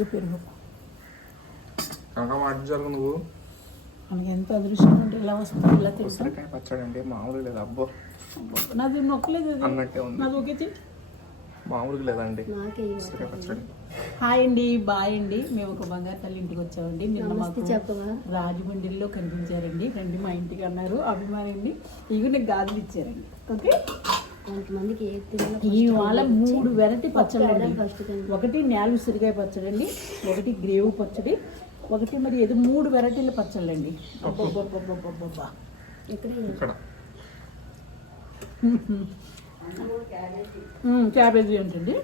పెరుగు. నువ్వు. మనకి ఎంత అదృష్టం ఉంటే ఇలా వస్తుంది ఇలా తెలుసా? పచ్చడి అండి మామూలుగా లేదు అబ్బో. నాది నొక్కలేదు అది. అన్నట్టే ఉంది. నాది ఒకే మామూలుగా లేదండి. నాకే పచ్చడి. హాయ్ అండి బాయ్ అండి. మేము ఒక బంగారు తల్లి ఇంటికి వచ్చామండి. నిన్న మాకు రాజమండ్రిలో కనిపించారండి. రండి మా ఇంటికి అన్నారు. అభిమానండి ఇవి నాకు గాజులు ఇచ్చారండి. ఓకే? కొంతమందికి ఇవాళ మూడు వెరైటీ తిన ఒకటి నేల ఉసిరికాయ పచ్చడి అండి ఒకటి గ్రేవ్ పచ్చడి ఒకటి మరి ఏదో మూడు వెరైటీల పచ్చళ్ళు అండి. క్యాబేజీ ఏంటండి?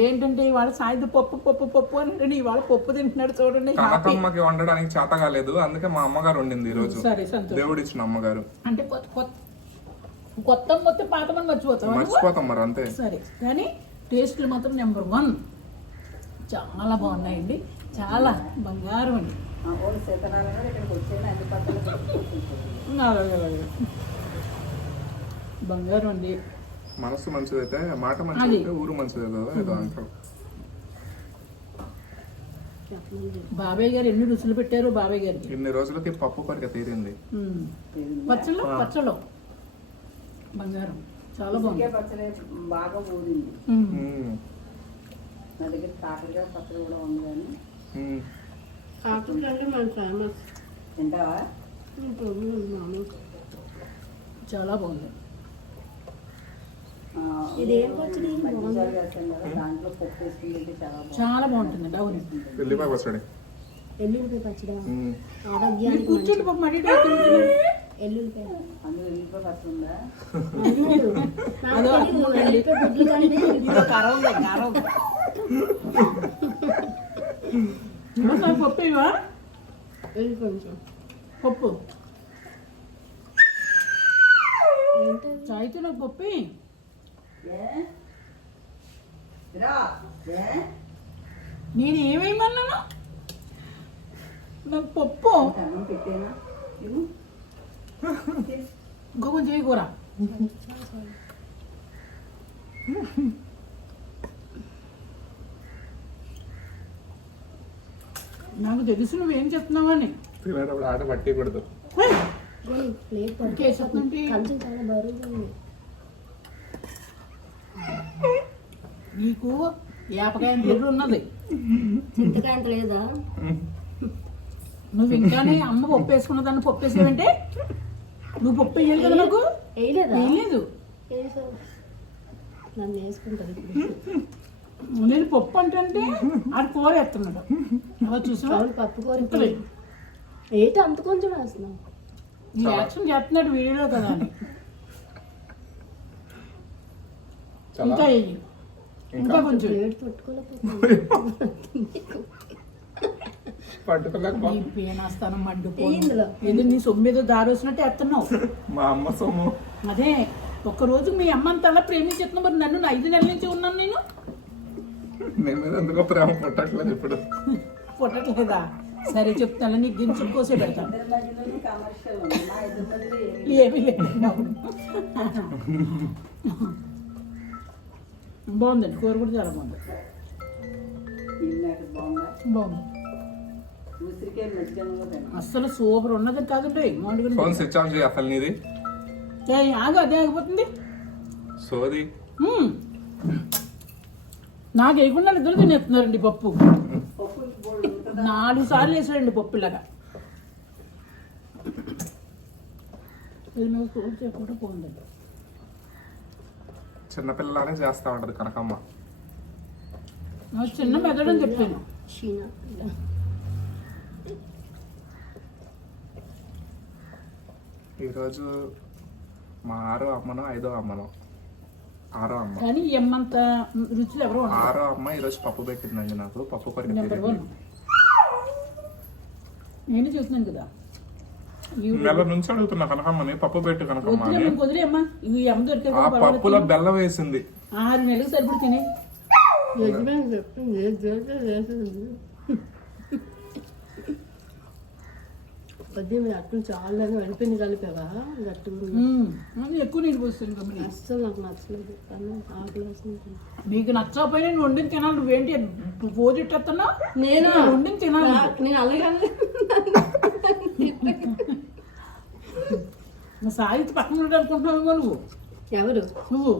ఏంటంటే ఇవాళ సాయంత్రం పప్పు పప్పు పప్పు అని ఇవాళ పప్పు తింటున్నాడు చూడండి కనకమ్మకి వండడానికి చేత కాలేదు అందుకే మా అమ్మగారు వండింది ఈ రోజు సరే సంతోషం. దేవుడు ఇచ్చిన అమ్మగారు. అంటే కొత్త కొత్త కొత్త మొత్తం పాత మనం మర్చిపోతాం మర్చిపోతాం మరి అంతే. సరే కానీ టేస్ట్లు మాత్రం నెంబర్ వన్ చాలా బాగున్నాయండి. చాలా బంగారం అండి. అలాగే అలాగే. బంగారం అండి. మనసు మంచిదైతే మాట మంచిదైతే ఊరు మంచిదే ఏదో అంటారు బాబాయ్ గారు ఎన్ని రుచులు పెట్టారు బాబాయ్ గారికి? ఇన్ని రోజులకి పప్పు కొరిక తీరింది. పచ్చళ్ళు? పచ్చళ్ళు? బంగారం. చాలా బాగుంది. పచ్చడి బాగా ఊరింది. నా దగ్గర కాకరకాయ పచ్చడి కూడా ఉంది కానీ. కాకుండా అంటే మన ఫేమస్ తింటావా? చాలా బాగుంది. ఆ, ఇది ఏం పచ్చడి? దాంట్లో పప్పు వేసుకుని తింటే చాలా బాగుంది చాలా బాగుంటుందండి అవును ఎల్లిపాయ పచ్చడి. ఎల్లుల్లిపాయ పచ్చడి. మీరు ఆరోగ్యానికి కూర్చోండి పాప మడి ఎల్లుల్లిపాయ. అందులో ఎల్లిపాయ పచ్చడి ఉందా? అదో. ఎల్లుల్లిపాయ గుడ్లు కంటే ఇదో కారం ఉంది కారం. ఉంది. ఒకసారి పప్పు ఇవా? కొంచెం పప్పు. చాయ్తో నాకు పప్పు? నేను ఏమేయమన్నాను నాకు పప్పు. పెట్టేనా. ఇంకో కొంచెం కూర నాకు తెలుసు నువ్వేం చెప్తున్నావని తినేటప్పుడు ఆట పట్టకూడదు నీకు ఏపకాయ ఎదురు ఉన్నది చింతకాయ లేదా నువ్వు ఇంకానే అమ్మ పప్పు వేసుకున్న దాన్ని పప్పు వేసావంటే నువ్వు పప్పు వేయాలి కదా నాకు? వేయలేదా? నన్ను వేసుకుంటుంది ఇప్పుడు. నేను పప్పు అంటే ఆడు కూర ఎత్తున్నాడు అలా పప్పు కూర. ఏంటి అంత కొంచెం వేస్తున్నావు? నీ యాక్షన్ చేస్తున్నాడు వీడియోలో కదా. అని ఇంకా ఇంకా కొంచెం ప్లేట్ పట్టుకోలేకపోతున్నాను పట్టుకోలేక నీ పేనాస్తానం సొమ్ము ఏదో దారి వచ్చినట్టు ఎత్తున్నావు. మా అమ్మ సొమ్ము. అదే ఒక్కరోజు మీ అమ్మ అంత అలా ప్రేమించేస్తున్నా మరి నన్ను నా ఐదు నెలల నుంచి ఉన్నాను నేను? నేను మీద ఎందుకో ప్రేమ పుట్టట్లేదు ఇప్పుడు. పుట్టట్లేదా? సరే చెప్తాను నీకు కోసే పెడతాను ఏమి లేదు. బాగుందండి కూర కూడా చాలా బాగుంది? బాగుందా. అస్సలు సూపర్ ఉన్నది కాదండి ఫోన్ స్విచ్ ఆఫ్ చేయి అసలు నీది? ఏయ్, ఆగు అదే ఆగిపోతుంది. సోది. నాకు వేయకుండా ఇద్దరు తినేస్తున్నారండి పప్పు. నాలుగు సార్లు వేసాడండి పప్పు ఇలాగా. ఇది చిన్నపిల్లలానే చేస్తా ఉంటది కనకమ్మ. నాకు చిన్న మెదడని చెప్పాను. ఈరోజు మా ఆరో అమ్మనో ఐదో అమ్మనో. ఆరో అమ్మ. కానీ ఎమ్మంత రుచులు ఎవరు. ఆరో అమ్మ ఈరోజు పప్పు పెట్టిందండి నాకు. పప్పు నెంబర్ వన్ నేను చూస్తున్నాను కదా. నెల నుంచి అడుగుతున్నా కనకమ్మని పప్పు పెట్టు కనకమ్మ అని. కుదిరేమ్మా ఇవి అమ్మ. ఆ పప్పులో బెల్లం వేసింది. ఆరు నెలలకు సరిపడి తినే. యజమాని చెప్పింది ఏది చేస్తే చేస్తుంది పద్యం అట్లు చాలా వడిపిండి కలిపావా. మ్మ్. అది ఎక్కువ నీళ్ళు పోస్తుంది గమని అస్సలు నాకు నచ్చలేదు. కానీ ఆకలి వస్తుంది నీకు నచ్చకపోయినా నువ్వు వండిని తినాలి. నువ్వేంటి? ఫోన్ ఇట్టేస్తున్నా నేను? వండిని తినాలి. నేను అలాగే సాహిత్య పక్కన ఉంటాడు అనుకుంటున్నావేమో నువ్వు. ఎవరు? నువ్వు.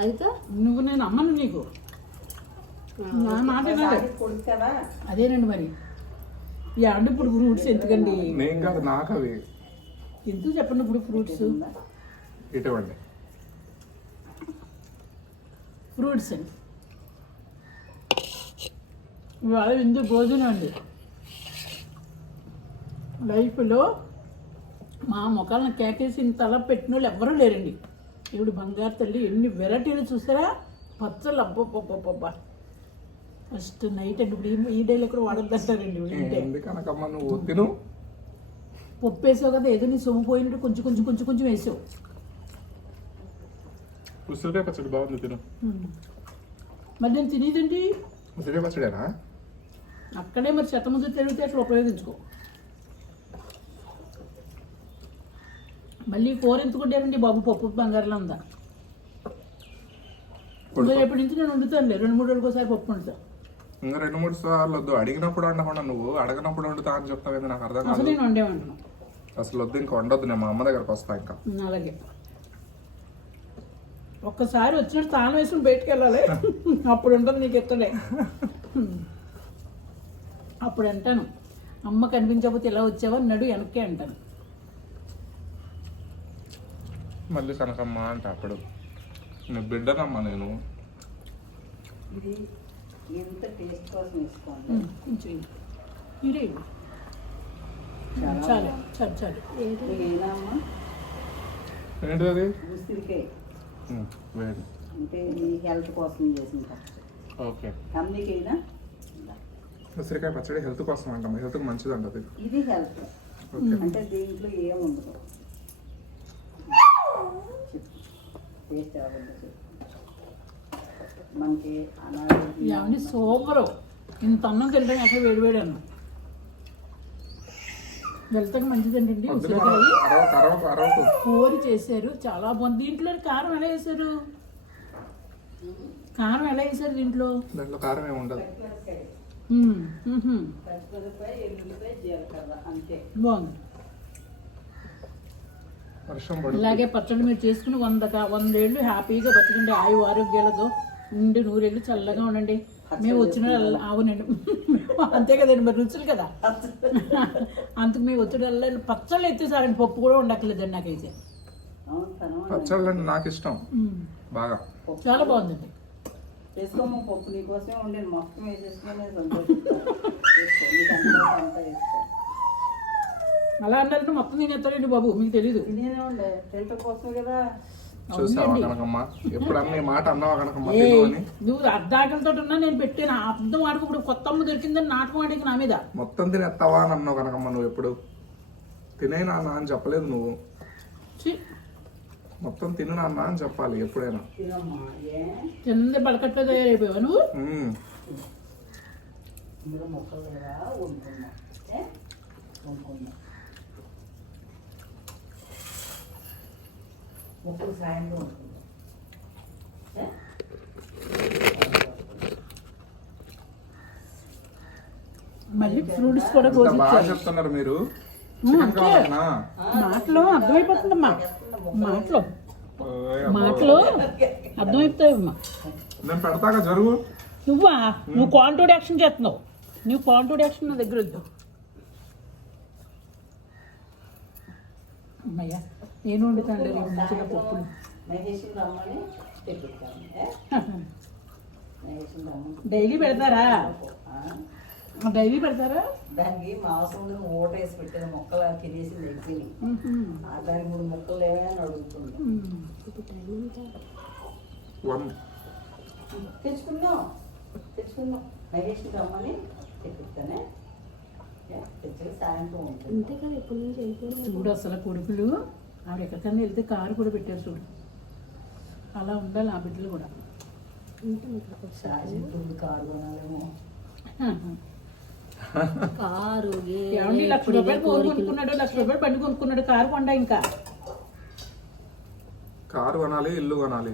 అయితే నువ్వు నేను అమ్మను నీకు. నా మాట అదేనండి మరి. అండి ఇప్పుడు ఫ్రూట్స్ ఎందుకండి? నేను కాదు నాకు అవి. ఎందుకు చెప్పండి ఇప్పుడు ఫ్రూట్స్ ఇటువంటి ఫ్రూట్స్ అండి. ఇవాళ విందు భోజనం అండి. లైఫ్లో మా ముఖాలను కేకేసి ఇంత అలా పెట్టిన వాళ్ళు ఎవ్వరూ లేరండి. ఇప్పుడు బంగారు తల్లి ఎన్ని వెరైటీలు చూసారా? పచ్చళ్ళు అబ్బబ్బబ్బబ్బా ఫస్ట్ నైట్ అండి. ఇప్పుడు ఈ- డేలో కూడా వాడద్దంటారండి ఎందుకనకమ్మా నువ్వు తిను. పప్పు వేసావు కదా ఏదో నీ సొమ్ము పోయినట్టు కొంచెం కొంచెం కొంచెం కొంచెం వేసావు. ఉసిరికాయ పచ్చడి బాగుంది తిను. మరి నేను తినేదండి ఉసిరికాయ పచ్చడేనా? అక్కడే మరి చెత్తముద్దు తెలివితే అట్లా ఉపయోగించుకో. మళ్ళీ కూర ఎందుకు వండారండి బాబు? పప్పు బంగారులో ఉందా? రేపటి నుంచి నేను వండుతానులే. రెండు మూడు రోజులకు ఒకసారి పప్పు వండుతా. ఇంకా రెండు మూడు సార్లు వద్దు. అడిగినప్పుడు వండకుండా నువ్వు అడగనప్పుడు వండుతా అని చెప్తావు నాకు అర్థం అసలు కాదు. నేను అసలు వద్దు ఇంకా వండొద్దు. నేను మా అమ్మ దగ్గరకు వస్తా ఇంకా. అలాగే. ఒక్కసారి వచ్చినట్టు తాళం వేసుకుని బయటికి వెళ్ళాలి. అప్పుడు ఉంటుంది నీకు ఎత్తలే అప్పుడు అంటాను అమ్మ కనిపించకపోతే ఇలా వచ్చావా? నడు వెనక్కే అంటాను. మళ్ళీ కనకమ్మ అంటే అప్పుడు. నీ బిడ్డనమ్మా నేను. ఎంత టేస్ట్ కోసం వేసుకోండి కొంచెం. ఇదే. చాలు చాలు చాలు ఏంటిది? ఉసిరికాయ. అంటే నీ హెల్త్ కోసం చేసిన ఓకే. ఉసిరికాయ పచ్చడి హెల్త్ కోసం అంటాం. హెల్త్కి మంచిది అంటది ఇది హెల్త్. అంటే దీంట్లో ఏముండదు. టేస్ట్ మనకి అనారోగ్యం. ఏమండి సూపరు. ఇంత అన్నం తింటాం ఎక్కడ వేడి వేడి అన్నం వెళ్తాక మంచిదండి వద్దులే ఉసిరికాయ. కూరి చేశారు చాలా బాగుంది. దీంట్లో కారం ఎలా వేశారు? కారం ఎలా వేశారు దీంట్లో? దాంట్లో కారం ఏమి ఉండదు. బాగుంది. ఇలాగే పచ్చడి మీరు చేసుకుని వంద వందేళ్ళు హ్యాపీగా బతకండి. ఆయు ఆరోగ్యాలతో. ఉండి నూరేళ్ళు చల్లగా ఉండండి. మేము వచ్చిన అవునండి అంతే కదండి మరి రుచులు కదా. అందుకు మేము వచ్చిన పచ్చళ్ళు ఎత్తేసారండి పప్పు కూడా ఉండక్కర్లేదండి నాకైతే. పచ్చళ్ళు నాకు ఇష్టం. బాగా. చాలా బాగుందండి. పప్పు నీకోసమే ఉండేది మొత్తం వేసేసుకునే అలా అన్నారంటే మొత్తం ఎత్తానండి బాబు? మీకు తెలీదు. ఉండే తింట కోసం కదా. చూసావా అవునండి. కనకమ్మ? ఎప్పుడు అన్న మాట అన్నావా కనకమ్మ? నువ్వు అర్ధాకలతో ఉన్నా నేను పెట్టాను. అర్థం ఆడకు ఇప్పుడు కొత్త అమ్మ దొరికిందని నాటకం ఆడికి నా మీద. మొత్తం తినేస్తావా అని అన్నావు కనకమ్మ నువ్వు ఎప్పుడు? తినే నాన్న అని చెప్పలేదు నువ్వు. ఛీ, మొత్తం తిను నాన్న అని చెప్పాలి ఎప్పుడైనా. కింద పడకట్లో తయారైపోయావు నువ్వు? మొక్కలు సాయంత్రం వండుకుందాం ఏ? మళ్ళీ ఫ్రూట్స్ కూడా చెప్తున్నారు మీరు. మాటలో అర్థమైపోతుందమ్మా. మాటలో. ఓయ్ మాటలో అర్థమైపోతాయమ్మా నేను పెడతాగా జరుగు. నువ్వా? నువ్వు కాంటోడ్ యాక్షన్ చేస్తున్నావు. నువ్వు కాంటోడ్ యాక్షన్ నా దగ్గర వద్దు. అమ్మయ్యా. నేను వండుతాను రేపు మంచిగా పప్పులు డైలీ పెడతారా? ఆ? డైలీ పెడతారా? దానికి మాంసం ఊట వేసి పెట్టిన మొక్కలు తినేసి. ఆ దానికి మూడు మొక్కలు లేవా అని అడుగుతుంది తెచ్చుకుందాం. తెచ్చుకుందాం. మహేష్ రమ్మని తెప్పిస్తానే. ఏ? తెచ్చి సాయంత్రం ఉంటుంది. అంతే కదా ఎప్పటి నుంచి అయిపోయింది చూడు అసలు కొడుకులు. ఆవిడ ఎక్కడికన్నా వెళ్తే కారు కూడా పెట్టారు చూడు. అలా ఉండాలి ఆ బిడ్డలు కూడా. కారు? ఏమండి లక్ష రూపాయలు ఫోన్ కొనుక్కున్నాడు లక్ష రూపాయలు బండి కొనుక్కున్నాడు కారు కొండ ఇంకా? కారు కొనాలి ఇల్లు కొనాలి.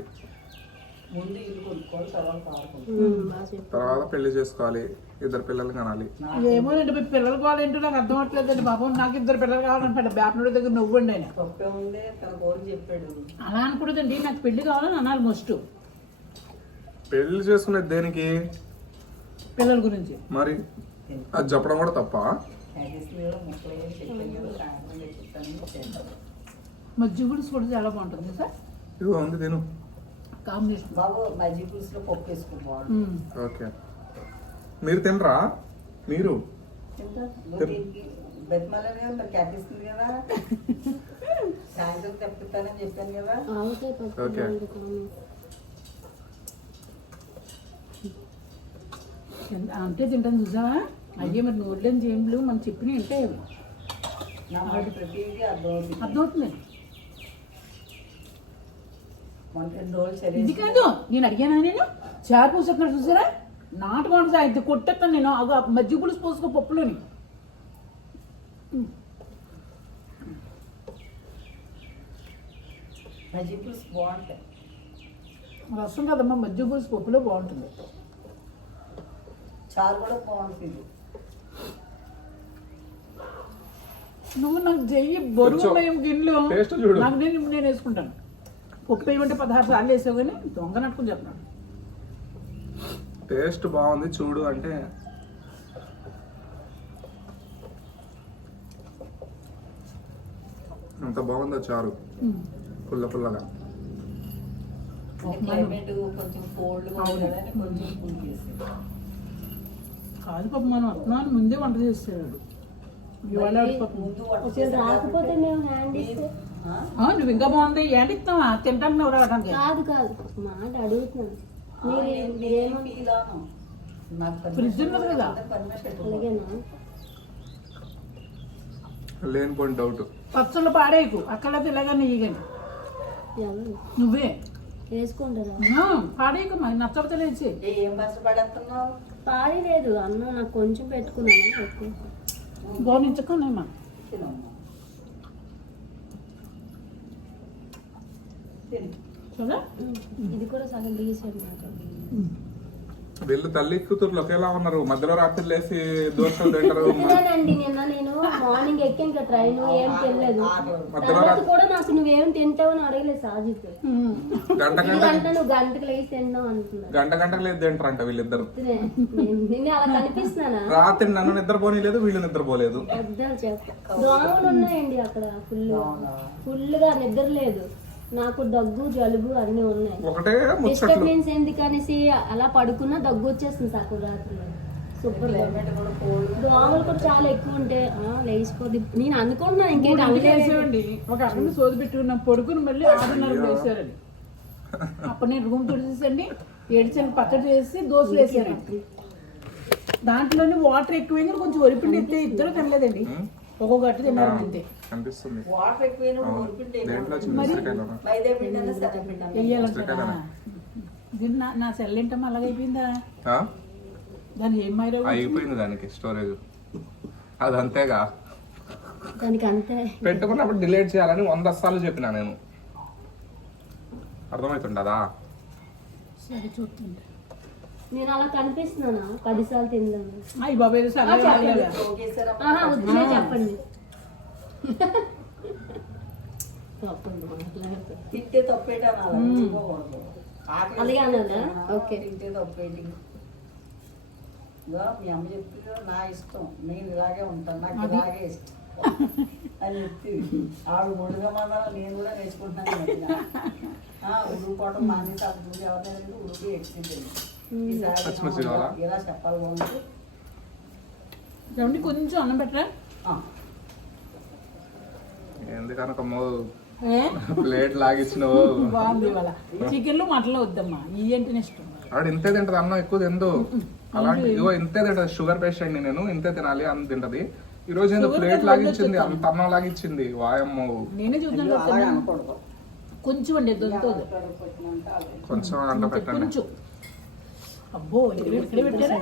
ముందు ఇల్లు కొనుక్కోవాలి తర్వాత కారు కొనుక్కోవాలి. బాగా చెప్పు. తర్వాత పెళ్ళి చేసుకోవాలి. ఇద్దరు పిల్లలు కనాలి. ఏమోనండి మీ పిల్లలు కావాలంటే నాకు అర్థం అవట్లేదండి బాబు. నాకు ఇద్దరు పిల్లలు కావాలంటాడు బ్యాపనుడి దగ్గర నువ్వండి ఆయన. తప్పే ఉందే తన కోరిక చెప్పాడు. అలా అనకూడదండి. నాకు పెళ్ళి కావాలని అనాలి మోస్ట్ పెళ్ళి చేసుకునేది దేనికి? పిల్లల గురించి. మరి అది చెప్పడం కూడా తప్ప? ప్యాకేజ్లు కూడా ముక్కలు ఏమి చెప్పాను కదా సాయంత్రం చెప్తాను చేద్దాం మజ్జి గుడిసి కూడా చాలా బాగుంటుంది సార్? ఇదిగో ఉంది తిను. కాంబినేషన్ బాబు మజ్జి పులుసులో పప్పు బాగుంటుంది. ఓకే. మీరు తినరా? మీరు? ఓకే. అంటే తింటాను చూసావా? అయ్యే మరి నోట్లేని జేంబులు మనం చెప్పిన అంటే నా మాట ప్రతిదీ అర్థమవుతుంది. ఇది కాదు? నేను అడిగానా నేను చారు పూసెక్కడ చూసారా? నాటుకోండి సార్ ఇది కొట్టేస్తాను నేను అగో మజ్జి పులుసు పోసుకో పప్పులోని. మజ్జి పులుసు బాగుంటాయి రసం కదమ్మా మజ్జి పులుసు పప్పులో బాగుంటుంది. చారు కూడా బాగుంటుంది. నువ్వు నాకు చెయ్యి బరువు ఉన్నాయి గిన్నెలు. టేస్ట్ చూడు. నాకు నేను నేను వేసుకుంటాను. పప్పు వేయమంటే పదహారు సార్లు వేసావు కానీ దొంగ నట్టుకుని చెప్పినాడు టేస్ట్ బాగుంది చూడు అంటే. అంత బాగుందో చారు. పుల్ల పుల్లగా. కదా పాప మనం వస్తున్నాను ముందే వంట చేసేవాడు ఇవాళ ఆవిడ పాపం, ముందు వంట ఒకవేళ చేశాను రాకపోతే కాబట్టి మేము హ్యాండ్ ఇస్తే. ఆ? "ఆ, నువ్వు ఇంకా బాగుంది. ఏంటి ఇస్తావా తింటాను నువ్వు రావడానికి. కాదు కాదు. మాట అడుగుతున్నాను లేనిపోయిన డౌట్ పచ్చళ్ళు పాడేయకు. అక్కడ నెయ్యగాని ఎవరు? నువ్వే. వేసుకుంటారా? ఆ, పాడేయకు మరి నచ్చకపోతే లేచి. ఏ, ఏం కష్టపడేస్తున్నావు పాడి లేదు అన్న నాకు కొంచెం పెట్టుకున్నాను. తినమ్మా. తిను. కదా ఇది కూడా సగం తీసేయండి నాకు వీళ్ళు తల్లి కూతుర్లు ఒకేలా ఉన్నారు. మధ్యలో రాత్రి లేసి దోశలు తింటారు. తిన్నానండి నిన్న నేను మార్నింగ్ ఎక్కాను కదా ట్రైన్ ఏం తినలేదు. మధ్యలో తర్వాత రాత్రి కూడా నాకు నువ్వేం తింటావు అని అడగలేదు సాజిత్. గంట గంట నువ్వు గంటకు లేచి తిన్నావు అంటున్నారు గంట గంటకు లేదు తింటారంట వీళ్ళిద్దరు. నేను- నేను అలా కనిపిస్తున్నానా? రాత్రి నన్ను నిద్రపోనిలేదు వీళ్ళు నిద్రపోలేదు. దోమలు ఉన్నాయండి అక్కడ ఫుల్ ఫుల్గా నిద్ర లేదు. నాకు దగ్గు జలుబు అన్ని ఉన్నాయి. ఒకటే డిస్టర్బెన్స్ ఎందుకనేసి అలా పడుకున్నా దగ్గు వచ్చేస్తుంది సాకు రాత్రి. సూపర్ దోమలు కూడా చాలా ఎక్కువ ఉంటే ఆ, లేచిపోద్ది. నేను అనుకుంటున్నా ఇంకేంటి వేసేవండి ఒక అక్కడ సోది పెట్టుకున్నాం. పొడుకుని మళ్ళీ ఆరున్నరకు వేసారని అప్పుడు నేను రూమ్ తుడిచేసండి ఏడిచని పచ్చడి చేసి దోశలు వేసానండి దాంట్లోనే వాటర్ ఎక్కువైంది కొంచెం ఒరిపిండి ఎత్తే ఇద్దరు తినలేదండి. ఒక్కొక్క గట్టి తిన్నారు అంతే కనిపిస్తుంది. వాటర్ ఎక్కువైనా దేంట్లో చిన్న? దీన్ని నా నా సెల్ ఏంటమ్మా అలాగైపోయిందా ఆ? దాన్ని ఏం మైరా అయిపోయింది దానికి స్టోరేజ్. అది అంతేగా. దానికి అంతే. పెట్టుకున్నప్పుడు డిలీట్ చేయాలని వంద సార్లు చెప్పినా నేను. అర్థమవుతుండదా? సరే చూస్తుంటా. నేను అలా కనిపిస్తున్నానా? పదిసార్లు అయ్యి బాబాయ్ వద్దులే చెప్పండి. తింటే తప్పేట అలాగే ఓకే. తింటే తప్పేటి? మీ అమ్మ చెప్తుంది నా ఇష్టం. నేను ఇలాగే ఉంటాను. నాకు ఇలాగే ఇష్టం. అని చెప్తుంది. ఆవిడ ముడుగా మాదాల నేను కూడా నేర్చుకుంటున్నాను. ఉడుకోవడం మానేసి ముందు ఎవరినైనా ఉడుకు ఎక్కింది ఈసారి పచ్చిమిర్చి కావాలా? ఇలా చెప్పాలి బాగుంది ఏమండి కొంచెం అన్నం పెట్టరా? ప్లేట్ లాగిచ్చినావు. బాగుంది ఇవాళ. చికెన్లు మటన్లు వద్దమ్మా. అంటే ఇష్టం. ఆవిడ ఇంతే తింటది అన్నం ఎక్కువ తిందు. అలాంటి ఇగో ఇంతే తింటది. షుగర్ పేషెంట్ నేను ఇంతే తినాలి అని తింటది. ఈ రోజు ఏందో ప్లేట్ లాగిచ్చింది అంత అన్నం లాగిచ్చింది. వాయమ్మో. నేనే చూద్దాం కొంచెం అండి కొంచెం అంట పెట్టండి. కొంచెం. అబ్బో ఇక్కడ ఇక్కడ పెట్టారా